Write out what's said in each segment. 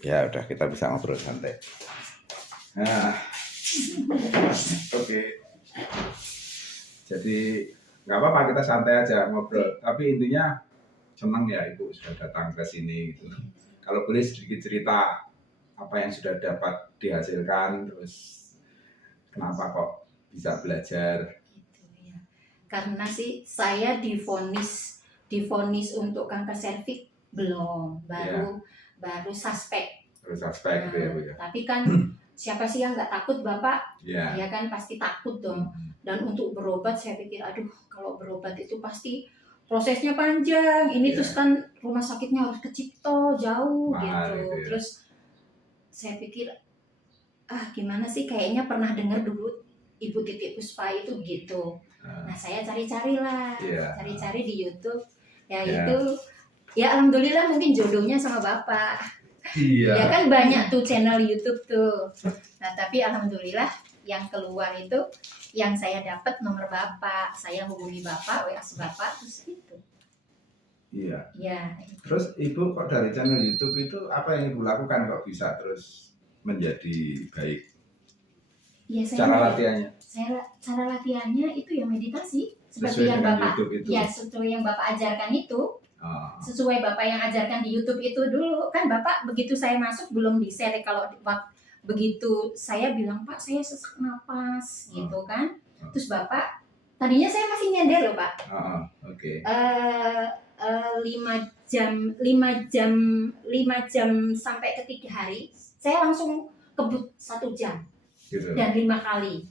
Ya udah, kita bisa ngobrol santai. Nah, oke. Jadi nggak apa-apa, kita santai aja ngobrol. Tapi intinya senang ya Ibu sudah datang ke sini gitu. Kalau boleh sedikit cerita apa yang sudah dapat dihasilkan, terus kenapa kok bisa belajar? Gitu ya. Karena sih saya divonis untuk kanker serviks belum, baru suspek. Terus aspek gitu ya Bu ya. Tapi kan siapa sih yang nggak takut Bapak? Ya. Ya kan pasti takut dong. Dan untuk berobat saya pikir aduh kalau berobat itu pasti prosesnya panjang. Ini terus kan rumah sakitnya harus ke Cipto jauh Mahal, gitu. ya. Terus saya pikir gimana sih, kayaknya pernah dengar dulu Ibu Titik Puspa itu gitu. Nah saya cari-cari lah, cari-cari di YouTube. Itu ya alhamdulillah mungkin jodohnya sama Bapak. Iya. Ya kan banyak tuh channel YouTube tuh. Nah tapi alhamdulillah yang keluar itu yang saya dapat nomor Bapak. Saya hubungi Bapak, WA Bapak terus gitu. Iya. Ya. Terus Ibu kok dari channel YouTube itu apa yang Ibu lakukan kok bisa terus menjadi baik? Ya, cara latihannya? Cara latihannya itu ya meditasi seperti yang Bapak ya sesuai yang Bapak ajarkan itu. Sesuai Bapak yang ajarkan di YouTube itu dulu kan Bapak begitu saya masuk belum di-share kalau begitu saya bilang Pak saya sesak napas gitu kan. Terus Bapak tadinya saya masih nyender loh Pak. Oke. 5 jam sampai ke 3 hari saya langsung kebut 1 jam gitu. Dan 5 kali.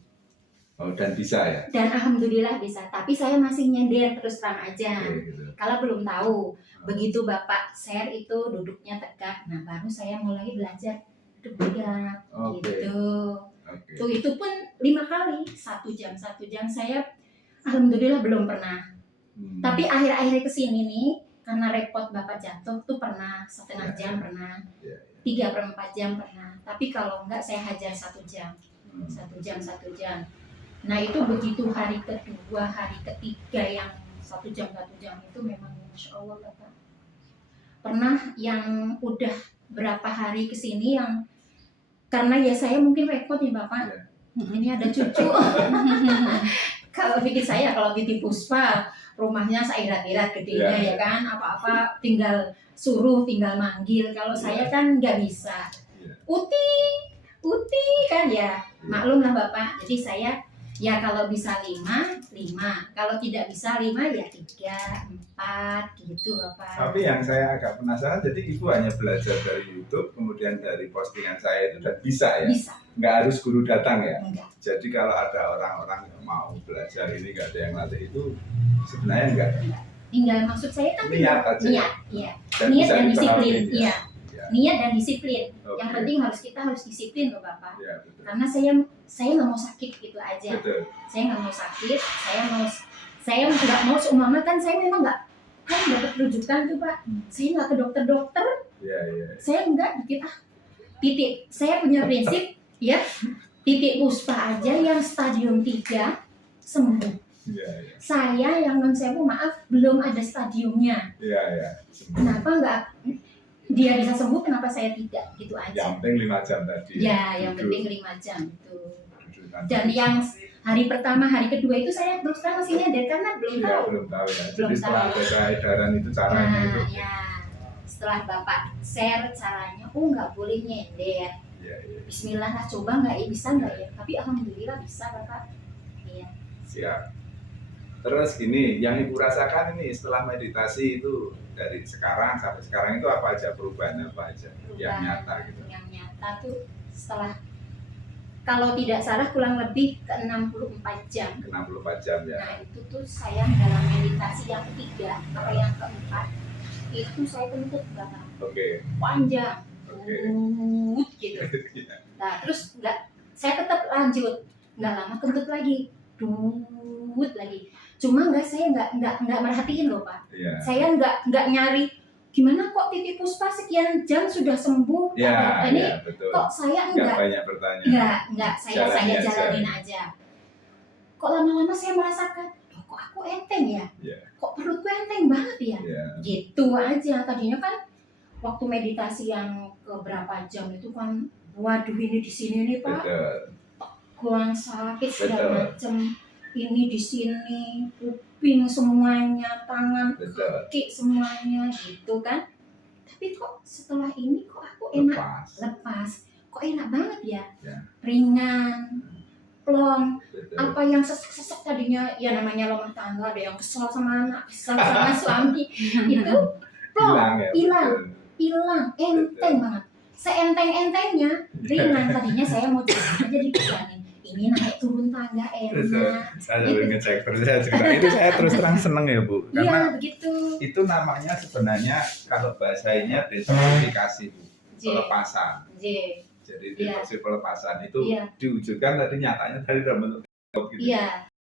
Oh dan bisa ya? Dan alhamdulillah bisa. Tapi saya masih nyender terus terang aja. Gitu. Kalau belum tahu, begitu Bapak share itu duduknya tegak. Nah baru saya mulai belajar duduk tegak gitu. Tuh itu pun 5 kali 1 jam saya alhamdulillah belum pernah. Tapi akhir-akhir kesini nih karena repot Bapak jatuh tuh pernah setengah jam pernah. 3/4 jam pernah. Tapi kalau enggak saya hajar 1 jam. 1 jam. Nah itu begitu hari kedua, hari ketiga yang 1 jam itu memang Masya Allah Bapak. Pernah yang udah berapa hari kesini yang karena ya saya mungkin repot nih Bapak. Ini ada cucu. Kalau pikir saya kalau Titik Puspa rumahnya seirat-irat gedenya ya kan, apa-apa tinggal suruh, tinggal manggil. Kalau saya kan nggak bisa. Uti kan ya, maklum lah Bapak. Jadi saya ya kalau bisa 5, kalau tidak bisa 5 ya 3, 4 gitu Bapak. Tapi yang saya agak penasaran, jadi Ibu hanya belajar dari YouTube, kemudian dari postingan saya itu dan bisa ya? Bisa. Nggak harus guru datang ya? Enggak. Jadi kalau ada orang-orang yang mau belajar ini nggak ada yang latih itu sebenarnya enggak? Tinggal maksud saya kan niat aja. Niat, iya. Niat dan disiplin, iya. Niat dan disiplin. Yang penting kita harus disiplin loh Bapak. Ya, karena saya nggak mau sakit gitu aja. Betul. Saya nggak mau sakit, saya nggak mau seumpama kan saya memang nggak kan dapat rujukan tuh Pak. Saya nggak ke dokter. Iya. Saya nggak titik. Saya punya prinsip ya Titik Puspa aja yang stadium 3 sembuh. Iya. Saya yang non sewu maaf belum ada stadiumnya. Iya. Kenapa nggak dia bisa sembuh, kenapa saya tidak gitu aja? Yang penting 5 jam tadi. Ya, yang penting 5 jam itu. Dan yang hari pertama, hari kedua itu saya terus terang masih nyadar karena belum tahu. Belum tahu ya. Jadi setelah ada edaran itu caranya itu. Ya. Setelah Bapak share caranya, nggak boleh nyender. Iya. Bismillah lah, coba nggak ya, bisa nggak ya? Tapi alhamdulillah bisa Bapak. Iya. Siap. Terus gini, yang Ibu rasakan ini setelah meditasi itu dari sekarang sampai sekarang itu apa aja perubahan apa aja yang nyata gitu? Yang nyata tuh setelah kalau tidak salah kurang lebih ke 64 jam. 64 jam ya. Nah itu tuh saya dalam meditasi yang ketiga atau yang keempat itu saya kentut Bapak. Oke. Panjang. Gitu. Nah terus saya tetap lanjut, nggak lama kentut lagi, lagi. Cuma saya nggak merhatiin loh Pak. Yeah. Saya nggak nyari gimana kok Titik Puspa sekian jam sudah sembuh. Ini betul. Kok saya nggak banyak bertanya. Nggak saya jalanin aja. Kok lama-lama saya merasakan, kok aku enteng ya? Yeah. Kok perutku enteng banget ya? Yeah. Gitu aja. Tadinya kan waktu meditasi yang keberapa jam itu kan, waduh ini di sini nih Pak, Betul. kurang sakit segala Betul. macem, ini di sini, kuping semuanya, tangan, Betul. kaki semuanya gitu kan. Tapi kok setelah ini kok aku enak, lepas, kok enak banget ya, ringan, plong. Betul. Apa yang sesek-sesek tadinya, ya namanya rumah tangga, ada yang kesel sama anak, kesel sama suami, itu plong, hilang, enteng banget. Seenteng-entengnya, ringan. Tadinya saya mau coba aja dipegangin, ini naik turun tangga enak. Saya baru ngecek terus saya cerita. Itu saya terus terang seneng ya Bu, karena begitu. Itu namanya sebenarnya kalau bahasanya detoksifikasi Bu, pelepasan. Jadi detoksi pelepasan itu diwujudkan tadi nyatanya dari dalam bentuk gitu.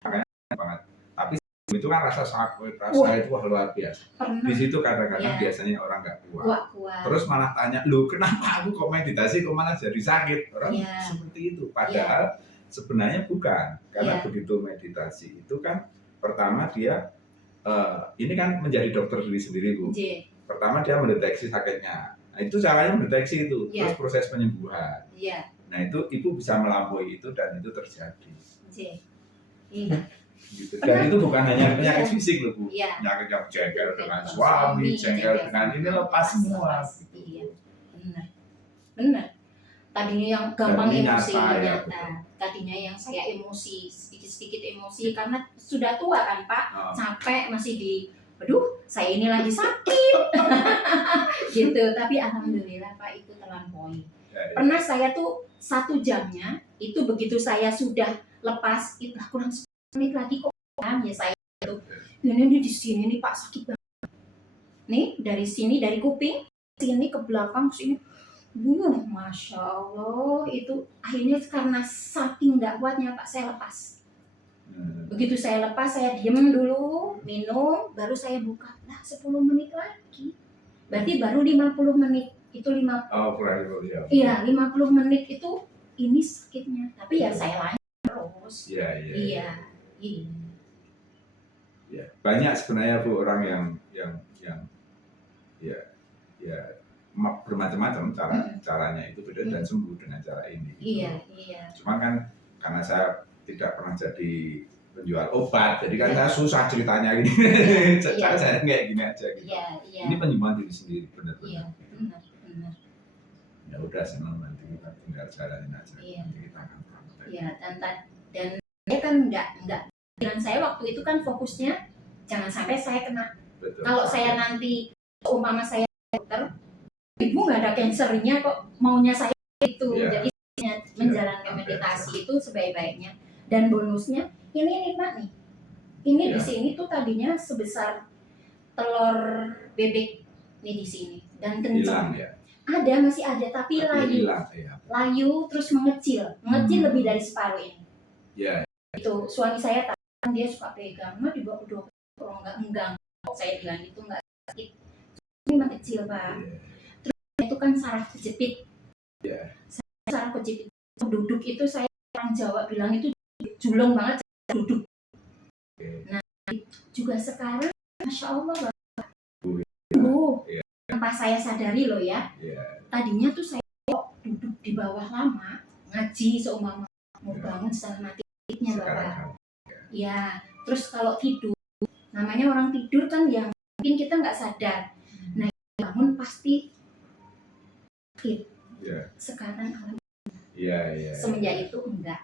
Makanya banget. Tapi itu kan rasa sakit, rasa itu luar biasa. Di situ kadang-kadang biasanya orang nggak kuat. Terus malah tanya, "Loh, kenapa aku kok meditasi kok malah jadi sakit?" Orang seperti itu. Padahal sebenarnya bukan. Karena begitu meditasi itu kan pertama dia ini kan menjadi dokter diri sendiri Bu. Pertama dia mendeteksi sakitnya. Nah, itu caranya mendeteksi itu. Terus proses penyembuhan. Nah, itu ibu bisa melampaui itu dan itu terjadi. Gitu. Dan itu bukan hanya penyakit fisik loh Bu. Penyakit yang jengkel dengan suami, jengkel dengan ini lepas semua. Benar. Tadinya yang gampang emosi nyata. Tadinya yang saya emosi, sedikit-sedikit emosi karena sudah tua kan Pak, capek masih aduh saya ini lagi sakit. Gitu, tapi alhamdulillah Pak itu terlampaui. Pernah saya tuh 1 jamnya, itu begitu saya sudah lepas, itu kurang 10 menit lagi kok ya saya itu. Ini di sini nih Pak sakit banget. Nih dari sini, dari kuping, sini ke belakang, sini. Masya Allah, itu akhirnya karena saking nggak kuatnya Pak, saya lepas. Begitu saya lepas, saya diem dulu, minum, baru saya buka. Nah 10 menit lagi, berarti baru 50 menit. Itu 50 menit itu ini sakitnya. Tapi ya saya lanjut terus. Iya. Banyak sebenarnya Bu orang yang bermacam-macam caranya itu beda dan sembuh dengan cara ini. Iya. Cuma kan karena saya tidak pernah jadi penjual obat, jadi kan saya susah ceritanya gini. Saya kayak gini aja gitu. Ini penyembuhan diri sendiri benar-benar. Benar. Ya udah senang nanti kita tinggal jalanin aja. Nanti kita akan praktek. Dan saya kan enggak dengan saya waktu itu kan fokusnya jangan sampai saya kena. Betul, kalau saya nanti umpama saya dokter, ibu nggak ada cancernya kok maunya saya itu. Jadi menjalankan meditasi itu sebaik-baiknya. Dan bonusnya ini nih Pak nih. Ini di sini tuh tadinya sebesar telur bebek nih di sini dan kencang. Masih ada tapi layu. Layu terus mengecil lebih dari separuh ini. Itu suami saya tahu, dia suka pegang, mah dibawa ke dokter kalau enggak. Saya bilang itu enggak sakit. Ini mengecil Pak. Terus itu kan saraf kejepit. Saraf kejepit duduk itu saya orang Jawa bilang itu julung banget duduk. Nah juga sekarang Masya Allah Bapak. Tanpa saya sadari loh ya. Tadinya tuh saya duduk di bawah lama ngaji seumpama mau bangun setengah matinya Bapak. Terus kalau tidur, namanya orang tidur kan yang mungkin kita nggak sadar. Nah bangun pasti sakit. Sekarang semenjak itu enggak.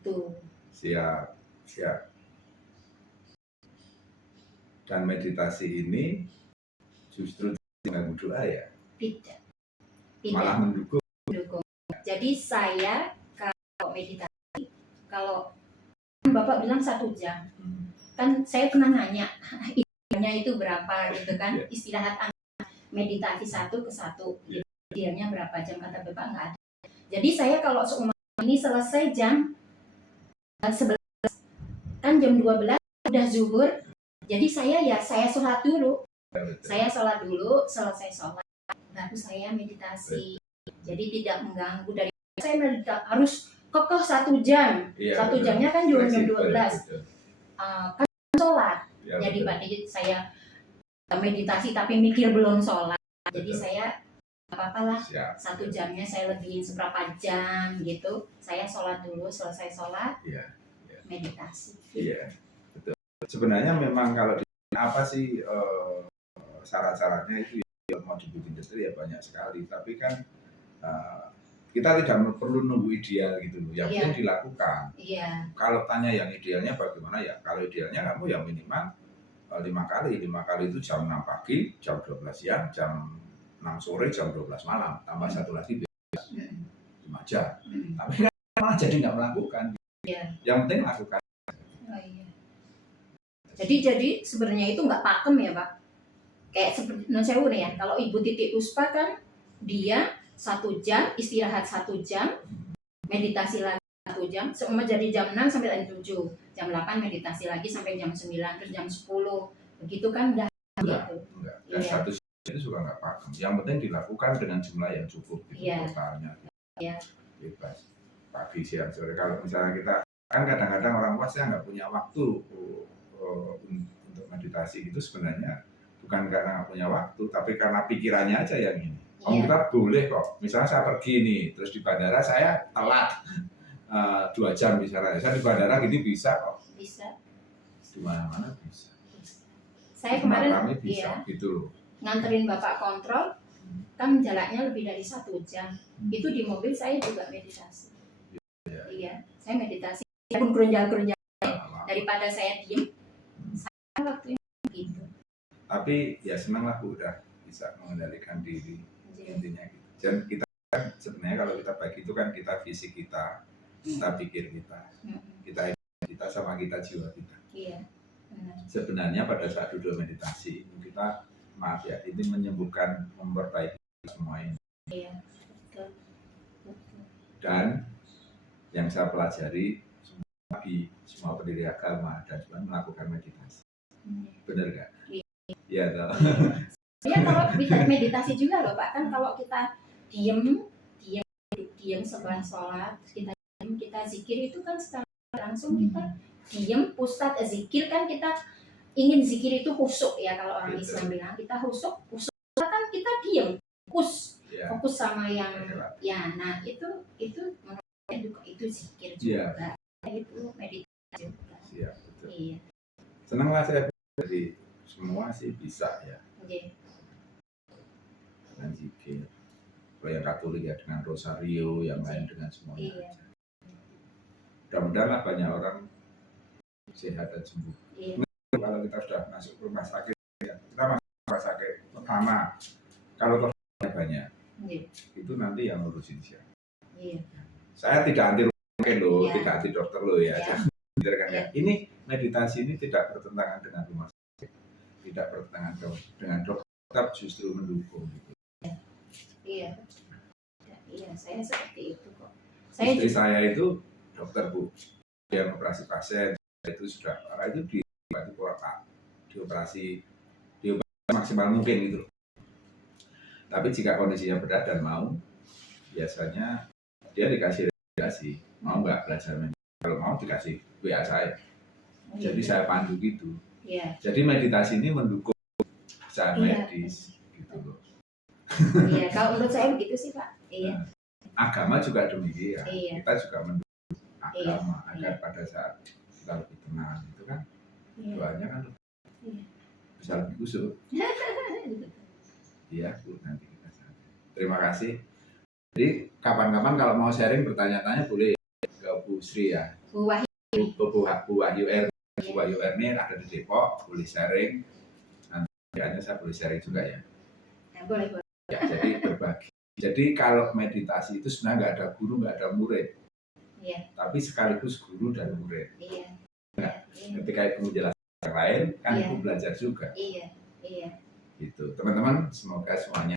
Tuh. Siap. Dan meditasi ini justru tidak berdoa ya? Tidak. Malah mendukung. Jadi saya kalau meditasi, kalau Bapak bilang 1 jam, kan saya pernah nanya idealnya itu berapa gitu kan? Istirahat meditasi 1 ke 1, idealnya berapa jam, kata Bapak nggak ada. Jadi saya kalau seumpama ini selesai jam 11, kan jam 12 udah zuhur. Jadi saya sholat dulu. Saya sholat dulu, selesai sholat baru saya meditasi. Jadi tidak mengganggu dari saya meditasi harus kokoh 1 jam. 1 jamnya kan jam 12. Kan sholat. Jadi Pak saya meditasi tapi mikir belum sholat. Jadi Betul. saya apa-apa lah, Siap. 1 jamnya saya lebihin seberapa jam gitu. Saya sholat dulu, selesai sholat, Iya. meditasi. Iya, betul. Sebenarnya memang kalau apa sih syarat-syaratnya itu ya, mau dibikin detail ya banyak sekali. Tapi kan kita tidak perlu nunggu ideal gitu loh. Yang penting dilakukan. Iya. Kalau tanya yang idealnya bagaimana ya? Kalau idealnya kamu ya minimal 5 kali. 5 kali itu jam 6 pagi, jam 12 siang, jam 6 sore, jam 12 malam. Tambah satu lagi 5 jam. Tapi kan malah jadi nggak melakukan. Iya. Yang penting lakukan. Oh, iya. Jadi sebenarnya itu nggak pakem ya Pak. Kayak seperti non sewu nih ya. Kalau Ibu Titi Puspa kan dia 1 jam istirahat 1 jam, meditasi lagi 1 jam, semua jadi jam 6 sampai jam 7, jam 8 meditasi lagi sampai jam 9, terus jam 10, begitu kan udah gitu. Enggak. Dan Iya. 1 jam itu juga nggak pakem. Yang penting dilakukan dengan jumlah yang cukup gitu Iya. totalnya. Iya. Bebas. Pagi, siang, sore. Kalau misalnya kita kan kadang-kadang orang tua saya nggak punya waktu untuk meditasi itu sebenarnya bukan karena nggak punya waktu, tapi karena pikirannya aja yang ini. Oh, Iya. kita boleh kok. Misalnya saya pergi nih, terus di bandara saya telat 2 jam misalnya. Saya di bandara gini bisa kok. Bisa. Di mana-mana bisa. Saya kemarin kami bisa gitu loh. Nganterin Bapak kontrol, kan jaraknya lebih dari 1 jam. Itu di mobil saya juga meditasi. Iya, saya meditasi. Saya pun gerunjal-gerunjal daripada saya diem. Saya waktunya gitu. Tapi ya senang lah Bu udah bisa mengendalikan diri intinya gitu. Dan kita kan sebenarnya kalau kita bagi itu kan kita fisik kita pikir kita sama kita jiwa kita. Iya. Benar. Sebenarnya pada saat duduk meditasi kita maaf ya ini menyembuhkan, memperbaiki semua ini. Iya. Betul. Dan yang saya pelajari semua pendiri agama dan semua melakukan meditasi. Benar nggak? Iya toh. Ya kalau meditasi juga loh Pak, kan kalau kita diem setelah sholat, kita diem, kita zikir itu kan secara langsung kita diem, pusat zikir kan kita ingin zikir itu khusyuk ya kalau orang Islam bilang kita khusyuk kan kita diem, fokus sama yang ya, nah itu menurut saya juga itu zikir juga, itu meditasi juga. Siap, betul. Iya. Senang lah saya jadi semua sih bisa ya. Iya. Dengan zikir. Kalau yang Katolik ya dengan rosario, yang lain dengan semuanya. Iya. Mudah-mudahan lah banyak orang sehat dan sembuh. Iya. Kalau kita sudah masuk ke rumah sakit, ya, kita masuk ke rumah sakit pertama, kalau korbannya banyak, itu nanti yang ngurusin siapa. Iya. Saya tidak anti rumah sakit loh, Iya. tidak anti dokter loh ya. Iya. Ini meditasi ini tidak bertentangan dengan rumah sakit, tidak bertentangan dengan dokter, justru mendukung. Gitu. Iya. Iya, saya seperti itu kok. Istri saya itu dokter Bu, dia operasi pasien itu sudah itu dioperasi maksimal mungkin gitu. Tapi jika kondisinya berat dan mau, biasanya dia dikasih rekomendasi, mau nggak belajar meditasi? Kalau mau dikasih WA saya. Jadi saya pandu gitu. Iya. Jadi meditasi ini mendukung secara medis gitu loh. Iya, kalau menurut saya begitu sih Pak. Iya. Agama juga demikian. Iya. Kita juga mendukung agama agar pada saat kita lebih tenang itu kan doanya kan bisa lebih khusyuk. Iya Bu, nanti kita share. Terima kasih. Jadi kapan-kapan kalau mau sharing bertanya-tanya boleh ke Bu Sri ya. Bu Wahyu. Bu Wahyu R. Bu Wahyu R ini ada di Depok, boleh sharing. Nanti saya boleh sharing juga ya. Boleh. Ya, jadi berbagi. Jadi kalau meditasi itu sebenarnya nggak ada guru, nggak ada murid. Iya. Tapi sekaligus guru dan murid. Iya. Nah, ketika itu menjelaskan yang lain, kan itu belajar juga. Iya. Iya. Gitu. Teman-teman, semoga semuanya